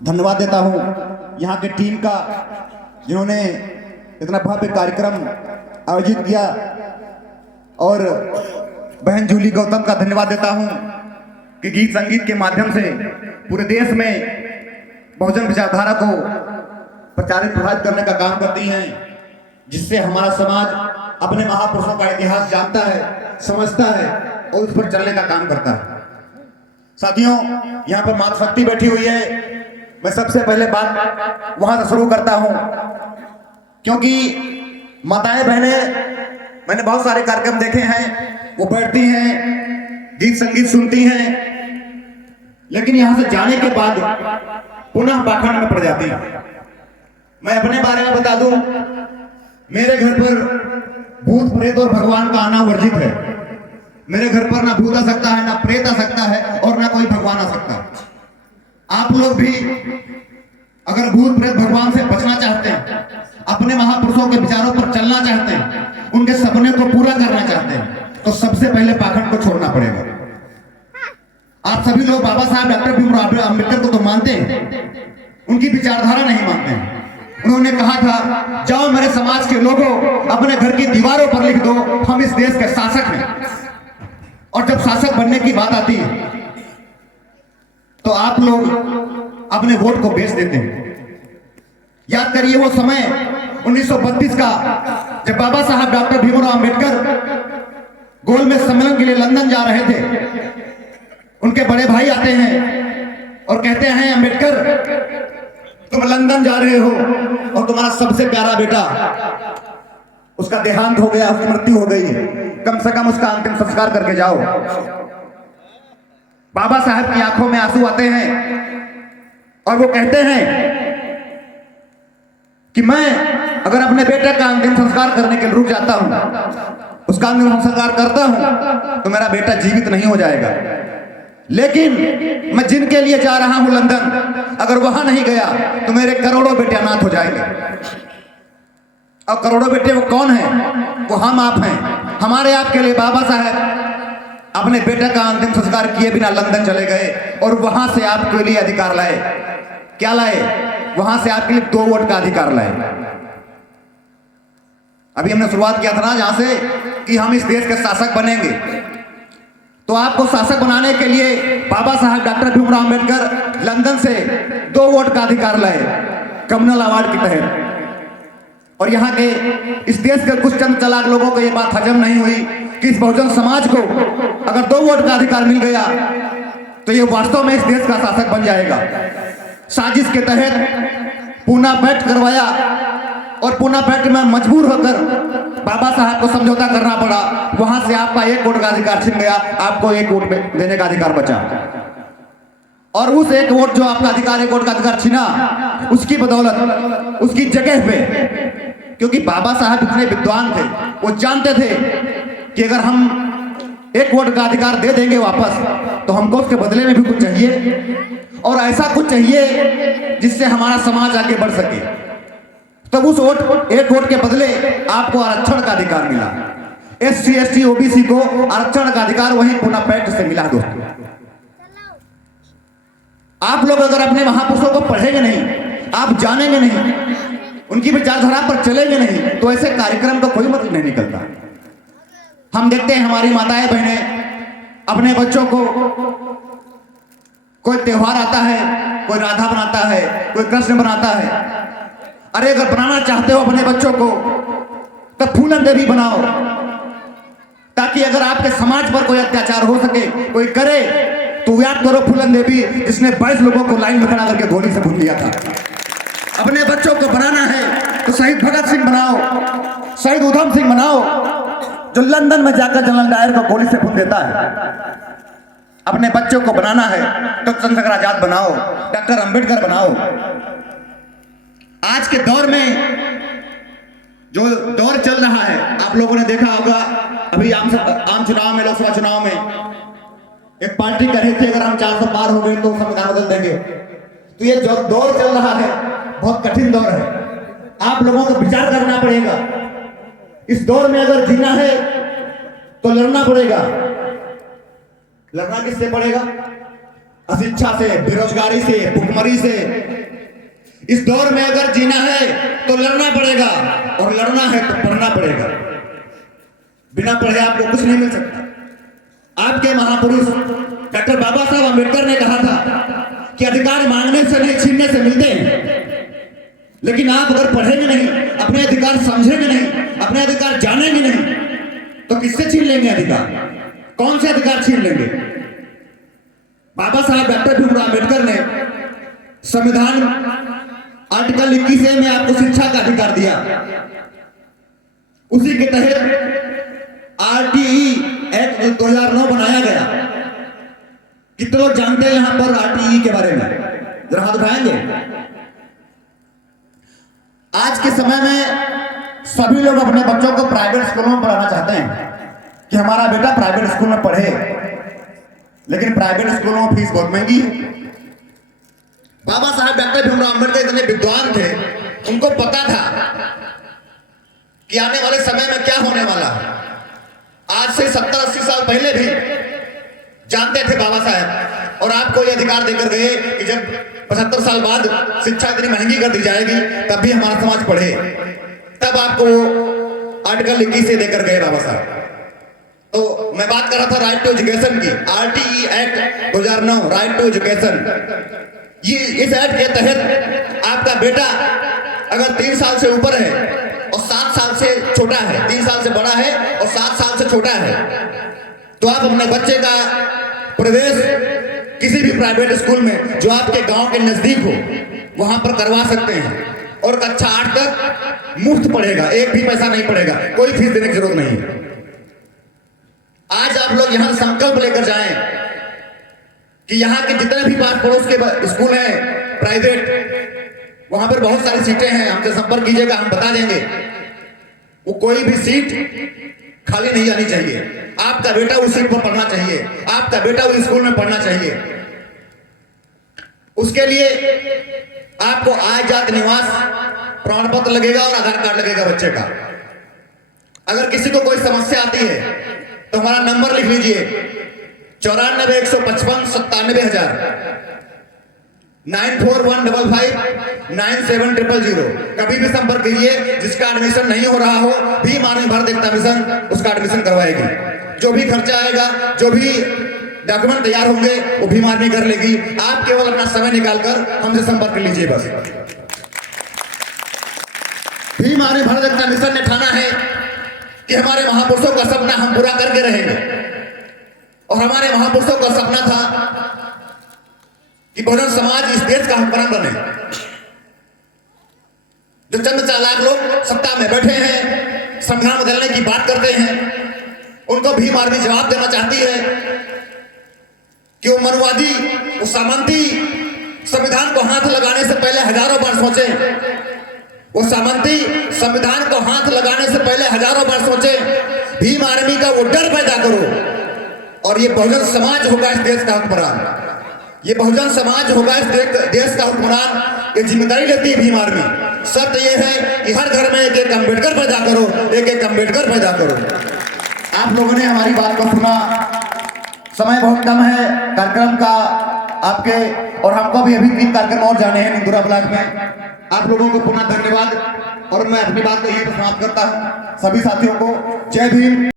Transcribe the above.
धन्यवाद देता हूँ यहाँ के टीम का, जिन्होंने इतना भव्य कार्यक्रम आयोजित किया, और बहन जूली गौतम का धन्यवाद देता हूँ कि गीत संगीत के माध्यम से पूरे देश में बहुजन विचारधारा को प्रचारित प्रसारित करने का काम करती हैं, जिससे हमारा समाज अपने महापुरुषों का इतिहास जानता है, समझता है और उस पर चलने का काम करता है। साथियों, यहाँ पर मातृशक्ति बैठी हुई है। मैं सबसे पहले बात वहां से शुरू करता हूं, क्योंकि माताएं बहनें, मैंने बहुत सारे कार्यक्रम देखे हैं, वो बैठती हैं, गीत संगीत सुनती हैं, लेकिन यहां से जाने के बाद पुनः पाखंड में पड़ जाती हैं। मैं अपने बारे में बता दूं, मेरे घर पर भूत प्रेत और भगवान का आना वर्जित है। मेरे घर पर ना भूत आ सकता है, ना प्रेत आ सकता है, और ना कोई भगवान आ सकता है। आप लोग भी अगर भूत प्रेत भगवान से बचना चाहते हैं, अपने महापुरुषों के विचारों पर चलना चाहते हैं, उनके सपने को पूरा करना चाहते हैं, तो सबसे पहले पाखंड को छोड़ना पड़ेगा। आप सभी लोग बाबा साहब डॉक्टर भीमराव अम्बेडकर को तो मानते हैं, उनकी विचारधारा नहीं मानते हैं। उन्होंने कहा था, जाओ मेरे समाज के लोगों, अपने घर की दीवारों पर लिख दो, हम इस देश के शासक हैं। और जब शासक बनने की बात आती है तो आप लोग अपने वोट को बेच देते हैं। याद करिए वो समय 1932 का, जब बाबा साहब डॉक्टर भीमराव अम्बेडकर गोलमेज सम्मेलन के लिए लंदन जा रहे थे। उनके बड़े भाई आते हैं और कहते हैं, अम्बेडकर तुम लंदन जा रहे हो और तुम्हारा सबसे प्यारा बेटा, उसका देहांत हो गया, उसकी मृत्यु हो गई है, कम से कम उसका अंतिम संस्कार करके जाओ। बाबा साहब की आंखों में आंसू आते हैं और वो कहते हैं कि मैं अगर अपने बेटे का अंतिम संस्कार करने के लिए रुक जाता हूं, उसका अंतिम संस्कार करता हूं, तो मेरा बेटा जीवित नहीं हो जाएगा। लेकिन मैं जिनके लिए जा रहा हूं लंदन, अगर वहां नहीं गया तो मेरे करोड़ों बेटे अनाथ हो जाएंगे। और करोड़ों बेटे वो कौन है? वो हम आप हैं। हमारे आपके लिए बाबा साहब अपने बेटे का अंतिम संस्कार किए बिना लंदन चले गए और वहां से आपके लिए अधिकार लाए। क्या लाए? वहां से आपके लिए 2 वोट का अधिकार लाए। अभी हमने शुरुआत किया था ना जहां से कि हम इस देश के शासक बनेंगे, तो आपको शासक बनाने के लिए बाबा साहब डॉक्टर भीमराव अम्बेडकर लंदन से 2 वोट का अधिकार लाए, कम्युनल अवार्ड के तहत। और यहाँ के इस देश के कुछ चंद चालाक लोगों को ये बात हजम नहीं हुई कि इस बहुजन समाज को अगर 2 वोट का अधिकार मिल गया तो ये वास्तव में इस देश का शासक बन जाएगा। साजिश के तहत पूना पैक्ट करवाया और पूना पैक्ट में मजबूर होकर बाबा साहब को समझौता करना पड़ा। वहां से आपका 1 वोट का अधिकार छिन गया, आपको 1 वोट देने का अधिकार बचा। और उस 1 वोट जो आपका अधिकार 1 वोट का अधिकार छिना, उसकी बदौलत उसकी जगह पे, क्योंकि बाबा साहब इतने विद्वान थे, वो जानते थे कि अगर हम 1 वोट का अधिकार दे देंगे वापस, तो हमको उसके बदले में भी कुछ चाहिए, और ऐसा कुछ चाहिए जिससे हमारा समाज आगे बढ़ सके। तब उस 1 वोट के बदले आपको आरक्षण का अधिकार मिला। SC ST OBC को आरक्षण का अधिकार वहीं पूना पैक्ट से मिला। दोस्तों, आप लोग अगर अपने महापुरुषों को पढ़ेंगे नहीं, आप जानेंगे नहीं, उनकी विचारधारा पर चलेंगे नहीं, तो ऐसे कार्यक्रम का कोई मतलब नहीं निकलता। हम देखते हैं हमारी माताएं बहनें अपने बच्चों को, कोई त्योहार आता है, कोई राधा बनाता है, कोई कृष्ण बनाता है। अरे अगर बनाना चाहते हो अपने बच्चों को, तो फूलन देवी बनाओ, ताकि अगर आपके समाज पर कोई अत्याचार हो सके, कोई करे, तो याद करो फूलन देवी जिसने 22 लोगों को लाइन में खड़ा करके गोली से भून दिया था। अपने बच्चों को बनाना है तो शहीद भगत सिंह बनाओ, शहीद उधम सिंह बनाओ, जो लंदन में जाकर जनरल डायर को गोली से भून देता है। अपने बच्चों को बनाना है तो चंद्रशेखर आजाद बनाओ, डॉक्टर अंबेडकर बनाओ। आज के दौर में जो दौर चल रहा है, आप लोगों ने देखा होगा, अभी आम चुनाव में, लोकसभा चुनाव में एक पार्टी कह रही थी अगर हम 400 पार हो गए तो संविधान बदल देंगे। तो ये जो दौर चल रहा है बहुत कठिन दौर है। आप लोगों को विचार करना पड़ेगा। इस दौर में अगर जीना है तो लड़ना पड़ेगा। लड़ना किससे पड़ेगा? अशिक्षा से, बेरोजगारी से, भुखमरी से। इस दौर में अगर जीना है तो लड़ना पड़ेगा, और लड़ना है तो पढ़ना पड़ेगा। बिना पढ़े आपको कुछ नहीं मिल सकता। आपके महापुरुष डॉक्टर बाबा साहब अम्बेडकर ने कहा था कि अधिकार मांगने से नहीं, छीनने से मिलते हैं। लेकिन आप अगर पढ़ेंगे नहीं, अपने अधिकार समझेंगे नहीं, अपने अधिकार जानेंगे नहीं, तो किससे छीन लेंगे अधिकार? कौन से अधिकार छीन लेंगे? बाबा साहब डॉक्टर भीमराव अम्बेडकर ने संविधान आर्टिकल 21A में आपको शिक्षा का अधिकार दिया। उसी के तहत RTE एक्ट 2009 बनाया गया। कितने लोग जानते हैं यहां पर RTE के बारे में? जरा हाथ उठाएंगे। आज के समय में सभी लोग अपने बच्चों को प्राइवेट स्कूलों में पढ़ाना चाहते हैं कि हमारा बेटा प्राइवेट स्कूल में पढ़े, लेकिन प्राइवेट स्कूलों में फीस बहुत महंगी है। बाबा साहब डॉक्टर भीमराव अम्बेडकर इतने विद्वान थे, उनको पता था कि आने वाले समय में क्या होने वाला है। आज से 70-80 साल पहले भी जानते थे बाबा साहब, और आपको यह अधिकार देकर गए कि जब 75 साल बाद शिक्षा इतनी महंगी कर दी जाएगी तब भी हमारा समाज पढ़े। तब आपको आर्टिकल 21 देकर गए बाबा साहब। तो मैं बात कर रहा था राइट टू एजुकेशन की, RTE act 2009, right to education. ये इस एक्ट के तहत आपका बेटा अगर 3 साल से ऊपर है और 7 साल से छोटा है, 3 साल से बड़ा है और 7 साल से छोटा है, तो आप अपने बच्चे का प्रवेश किसी भी प्राइवेट स्कूल में जो आपके गांव के नजदीक हो वहां पर करवा सकते हैं, और कक्षा 8 तक मुफ्त पढ़ेगा, एक भी पैसा नहीं पड़ेगा, कोई फीस देने की जरूरत नहीं है। आज आप लोग यहां संकल्प लेकर जाएं कि यहाँ के जितने भी पास पड़ोस के स्कूल हैं प्राइवेट, वहां पर बहुत सारी सीटें हैं, हमसे संपर्क कीजिएगा, हम बता देंगे। वो कोई भी सीट खाली नहीं आनी चाहिए। आपका बेटा उस सीट पर पढ़ना चाहिए, आपका बेटा उस स्कूल में पढ़ना चाहिए। उसके लिए आपको आय जात निवास प्रमाण पत्र लगेगा और आधार कार्ड लगेगा बच्चे का। अगर किसी को कोई समस्या आती है तो हमारा नंबर लिख लीजिए, 94-155-97,000, 94-155-97,000। कभी भी संपर्क कीजिए। जिसका एडमिशन नहीं हो रहा हो, भीम आर्मी भारत एकता मिशन उसका एडमिशन करवाएगी। जो भी खर्चा आएगा, जो भी डॉक्यूमेंट तैयार होंगे, वो भीम आर्मी कर लेगी। आप केवल अपना समय निकालकर हमसे संपर्क कर लीजिए बस। भीम आर्मी भारत एकता मिशन ने ठाना है कि हमारे महापुरुषों का सपना हम पूरा करके रहेंगे। और हमारे महापुरुषों का सपना था कि बहुजन समाज इस देश का हुक्मरान बने। जो चंद चालाक लोग सत्ता में बैठे हैं, संविधान बदलने की बात करते हैं, उनको भीम आर्मी जवाब देना चाहती है कि वो मनुवादी, वो सामंती संविधान को हाथ लगाने से पहले हजारों बार सोचे। वो सामंती संविधान को हाथ लगाने से पहले हजारों बार सोचे। भीम आर्मी का वो डर पैदा करो, और ये बहुजन समाज होगा इस देश का हुक्मरान। ये बहुजन समाज होगा इस देश का हुक्मरान। ये जिम्मेदारी लेती है भीम आर्मी। शर्त ये है कि हर घर में एक एक अम्बेडकर पैदा करो, एक एक अम्बेडकर पैदा करो। आप लोगों ने हमारी बात को सुना। समय बहुत कम है कार्यक्रम का आपके, और हमको भी अभी 3 कार्यक्रम और जाने हैं निंदुरा ब्लॉक में। आप लोगों को पुनः धन्यवाद, और मैं अपनी बात को यही समाप्त करता हूँ। सभी साथियों को जय भीम।